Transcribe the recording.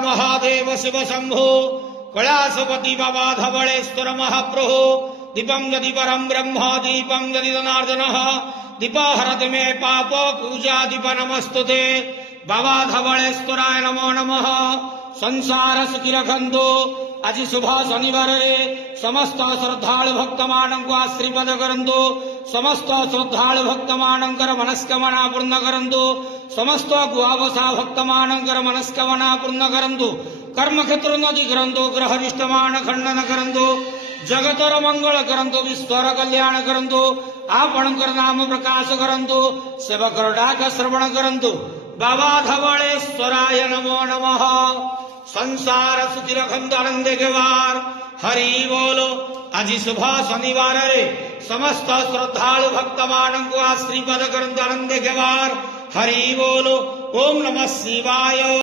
महादेव शिव शंभो कैलासपति बाबा धवळेश्वर महाप्रभो दीपं यदि परं ब्रह्म दीपं यदि जनार्दन दीपहरति मे पाप पूजा दीप नमस्तुते बाबा धवळेश्वराय नमो नमः। संसार सुखी रखंतु। आज शुभ शनिवार समस्त श्रद्धालु भक्त मानक आशीर्वाद करंतु। समस्त श्रद्धालु भक्त मानकर मनस्कामना पूर्ण करंतु। समस्त गुआवसा भक्त मानकर मनस्कामना पूर्ण करंतु। कर्म क्षेत्र नदी करंतु। ग्रहरिष्टमान खंडन करंतु। जगतर मंगल करंतु। विश्वर कल्याण करंतु। आपणकर नाम प्रकाश करंतु। सेवकर डाक श्रवण करंतु। बाबा धवळेश्वराय नमो नमः। संसार सुखी रखंतु आनंदे के वार हरि बोलो। आज शुभ शनिवार समस्त श्रद्धालु भक्त मानक आशीर्वाद करंतु आनंदे के वार हरि बोलो। ओम नमः शिवाय।